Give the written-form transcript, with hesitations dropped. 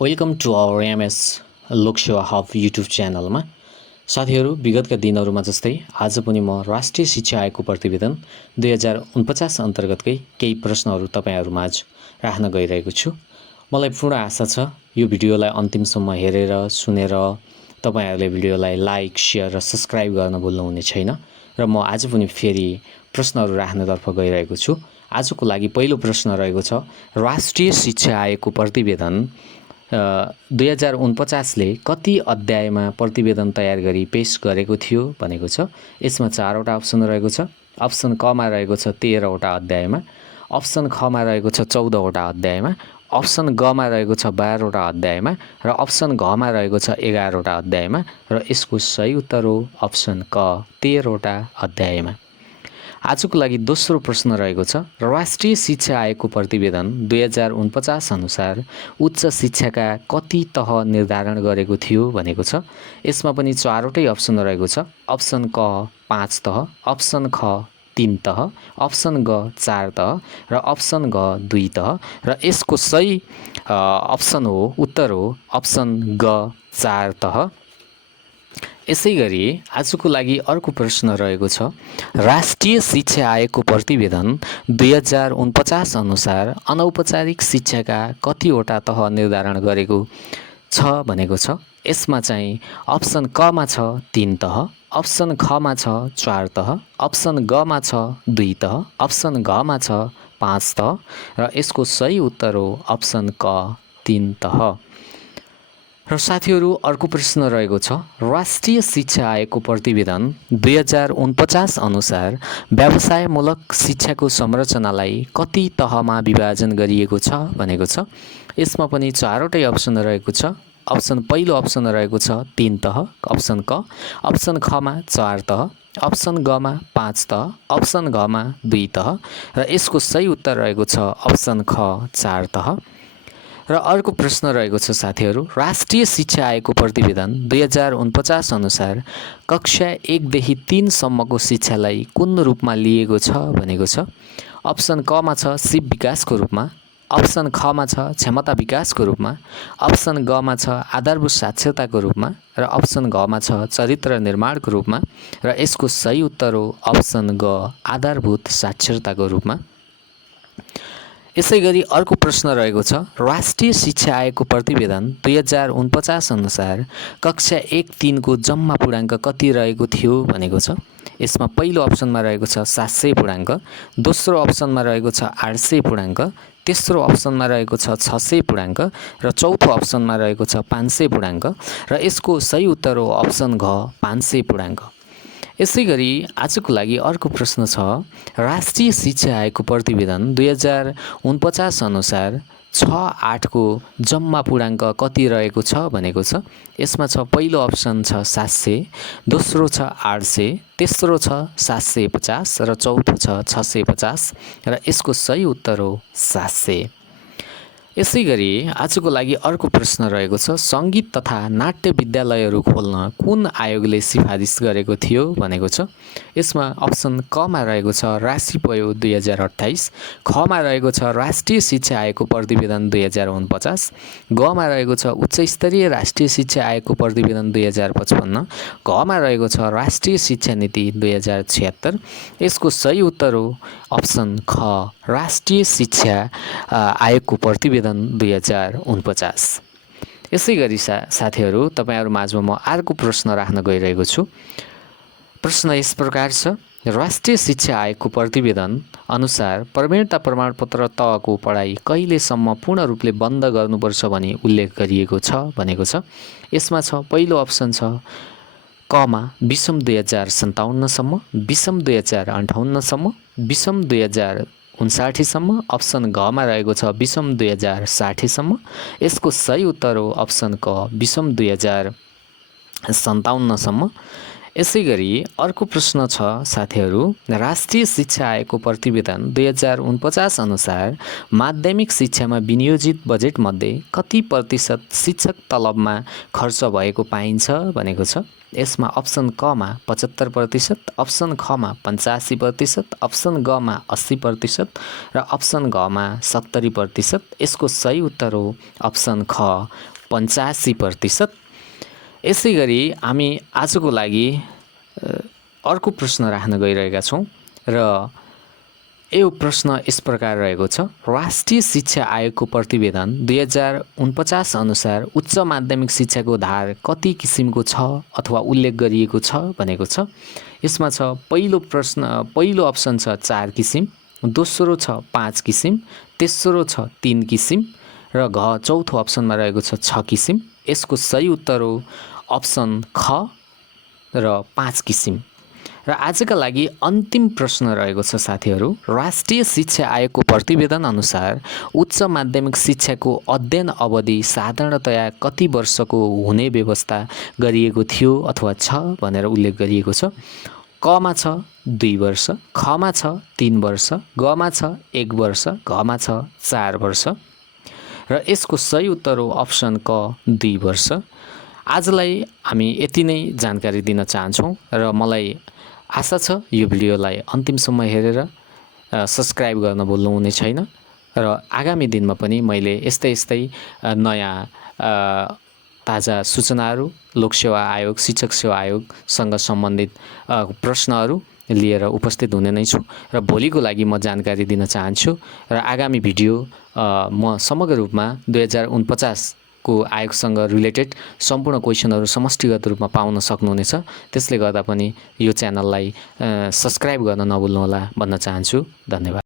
Welcome to our MS Loksewa hub YouTube च्यानलमा। साथीहरू, विगतका दिनहरूमा जस्तै आज पनि म राष्ट्रिय शिक्षा आयोगको प्रतिवेदन 2049 अन्तर्गतकै केही प्रश्नहरू तपाईहरुमाझ राख्न गइरहेको छु। मलाई पूर्ण आशा छ यो भिडियोलाई अन्तिमसम्म हेरेर सुनेर तपाईहरुले भिडियोलाई लाइक, शेयर र सब्स्क्राइब गर्न भुल्नुहुने छैन र म आज पनि फेरि प्रश्नहरू राख्नतर्फ गइरहेको छु। आजको लागि पहिलो प्रश्न रहेको छ, राष्ट्रिय शिक्षा आयोगको प्रतिवेदन 2049 ले कति अध्यायमा प्रतिवेदन तयार गरी पेश गरेको थियो भनेको छ। यसमा 4 वटा अप्सन रहेको छ। अप्सन क मा रहेको छ 13 वटा अध्यायमा, अप्सन ख मा रहेको छ 14 वटा अध्यायमा, अप्सन ग मा रहेको छ 12 वटा अध्यायमा र अप्सन घ मा रहेको छ 11 वटा अध्यायमा र यसको सही उत्तर हो अप्सन क 13 वटा अध्यायमा। आजको लागि दोस्रो प्रश्न रहेको छ, राष्ट्रिय शिक्षा आयोगको प्रतिवेदन 2049 अनुसार उच्च शिक्षाका कति तह निर्धारण गरेको थियो भनेको छ। यसमा पनि 4 वटै अप्सन रहेको छ। अप्सन क 5 तह, अप्सन ख 3 तह, अप्सन ग 4 तह र अप्सन घ 2 तह र यसको सही उत्तर हो अप्सन ग 4 तह। यसैगरी आजको लागि अर्को प्रश्न रहेको छ, राष्ट्रिय शिक्षा आयोगको प्रतिवेदन 2049 अनुसार अनौपचारिक शिक्षाका कतिवटा तह निर्धारण गरेको छ भनेको छ। यसमा चाहिँ अप्सन क मा छ 3 तह, अप्सन ख मा छ 4 तह, अप्सन ग मा छ 2 तह, अप्सन घ मा छ 5 तह र यसको सही उत्तर हो अप्सन क 3 तह। र साथीहरू, अर्को प्रश्न रहेको छ, राष्ट्रिय शिक्षा आयोगको प्रतिवेदन 2049 अनुसार व्यवसायमूलक शिक्षाको संरचनालाई कति तहमा विभाजन गरिएको छ भनेको छ। यसमा पनि 4 वटै अप्सन रहेको छ। पहिलो अप्सन रहेको छ 3 तह, अप्सन क, अप्सन ख मा 4 तह, अप्सन ग मा 5 तह, अप्सन घ मा 2 तह र यसको सही उत्तर रहेको छ अप्सन ख 4 तह। र अर्को प्रश्न रहेको छ साथीहरू, राष्ट्रिय शिक्षा आयोगको प्रतिवेदन 2049 अनुसार कक्षा 1 देखि 3 सम्मको शिक्षालाई कुन रूपमा लिएको छ भनेको छ। अप्सन क मा छ सिप विकासको रूपमा, अप्सन ख मा छ क्षमता विकासको रूपमा, अप्सन ग मा छ आधारभूत साक्षरताको रूपमा र अप्सन घ मा छ चरित्र निर्माणको रूपमा र यसको सही उत्तर हो अप्सन ग आधारभूत साक्षरताको रूपमा। यसैगरी अर्को प्रश्न रहेको छ, राष्ट्रिय शिक्षा आयोगको प्रतिवेदन 2049 अनुसार कक्षा 1-3 को जम्मा पूर्णाङ्क कति रहेको थियो भनेको छ। यसमा पहिलो अप्सनमा रहेको छ 700 पूर्णाङ्क, दोस्रो अप्सनमा रहेको छ 800 पूर्णाङ्क, तेस्रो अप्सनमा रहेको छ 600 पूर्णाङ्क र चौथो अप्सनमा रहेको छ 500 पूर्णाङ्क र यसको सही उत्तर हो अप्सन घ 500 पूर्णाङ्क। यसैगरी आजको लागि अर्को प्रश्न छ, राष्ट्रिय शिक्षा आयोगको प्रतिवेदन 2049 अनुसार 6-8 को जम्मा पूर्णाङ्क कति रहेको छ भनेको छ। यसमा छ पहिलो अप्सन छ 700, दोस्रो छ 800, तेस्रो छ 750 र चौथो छ 650 र यसको सही उत्तर हो 700। यसैगरी आजको लागि अर्को प्रश्न रहेको छ, सङ्गीत तथा नाट्य विद्यालयहरू खोल्न कुन आयोगले सिफारिस गरेको थियो भनेको छ। यसमा अप्सन क मा रहेको छ राशि पयो 2028, ख मा रहेको छ राष्ट्रिय शिक्षा आयोगको प्रतिवेदन 2049, ग मा रहेको छ उच्च स्तरीय राष्ट्रिय शिक्षा आयोगको प्रतिवेदन 2055, घ मा रहेको छ राष्ट्रिय शिक्षा नीति 2076। यसको सही उत्तर हो अप्सन ख राष्ट्रिय शिक्षा आयोगको प्रतिवेदन 2049। यसैगरी साथीहरू, तपाईहरु माझमा म अर्को प्रश्न राख्न गइरहेको छु। प्रश्न यस प्रकार छ, राष्ट्रिय शिक्षा आयोगको प्रतिवेदन अनुसार प्रवीणता प्रमाणपत्र तहको पढाइ कहिलेसम्म पूर्ण रूपले बन्द गर्नुपर्छ भनी उल्लेख गरिएको छ भनेको छ। यसमा छ पहिलो अप्सन छ क मा विषम 2057 सम्म, विषम 2058 सम्म, विषम 2059 सम्म, अप्सन घ मा रहेको छ विषम 2060 सम्म। यसको सही उत्तर हो अप्सन क विषम 2057 सम्म। यसैगरी अर्को प्रश्न छ साथीहरू, राष्ट्रिय शिक्षा आयोगको प्रतिवेदन 2049 अनुसार माध्यमिक शिक्षामा विनियोजित बजेटमध्ये कति प्रतिशत शिक्षक तलबमा खर्च भएको पाइन्छ भनेको छ। यसमा अप्सन कमा 75%, अप्सन खमा 85%, अप्सन गमा 80% र अप्सन घमा 70%। यसको सही उत्तर हो अप्सन ख 85%। यसै गरी हामी आजको लागि अर्को प्रश्न राख्न गइरहेका छौँ र यो प्रश्न यस प्रकार रहेको छ। राष्ट्रिय शिक्षा आयोगको प्रतिवेदन 2049 अनुसार उच्च माध्यमिक शिक्षाको धार कति किसिमको छ अथवा उल्लेख गरिएको छ भनेको छ। यसमा छ पहिलो अप्सन छ 4 किसिम, दोस्रो छ 5 किसिम, तेस्रो छ 3 किसिम र चौथो अप्सनमा रहेको छ 6 किसिम। यसको सही उत्तर हो अप्सन ख र 5 किसिम। र आजका लागि अन्तिम प्रश्न रहेको छ साथीहरू। राष्ट्रिय शिक्षा आयोगको प्रतिवेदन अनुसार उच्च माध्यमिक शिक्षाको अध्ययन अवधि साधारणतया कति वर्षको हुने व्यवस्था गरिएको थियो अथवा छ भनेर उल्लेख गरिएको छ। कमा छ 2 वर्ष, खमा छ 3 वर्ष, गमा छ 1 वर्ष, घमा छ 4 वर्ष र यसको सही उत्तर हो अप्सन क 2 वर्ष। आजलाई हामी यति नै जानकारी दिन चाहन्छौँ र मलाई आशा छ यो भिडियोलाई अन्तिमसम्म हेरेर सब्सक्राइब गर्न भुल्नुहुने छैन र आगामी दिनमा पनि मैले यस्तै नयाँ ताजा सूचनाहरू लोकसेवा आयोग, शिक्षक सेवा आयोगसँग सम्बन्धित प्रश्नहरू लिएर उपस्थित हुने नै छु र भोलिको लागि म जानकारी दिन चाहन्छु र आगामी भिडियो म समग्र रूपमा 2049 को आयोगसँग रिलेटेड सम्पूर्ण क्वेसनहरू समष्टिगत रूपमा पाउन सक्नुहुनेछ। त्यसले गर्दा पनि यो च्यानललाई सब्सक्राइब गर्न नभुल्नुहोला भन्न चाहन्छु। धन्यवाद।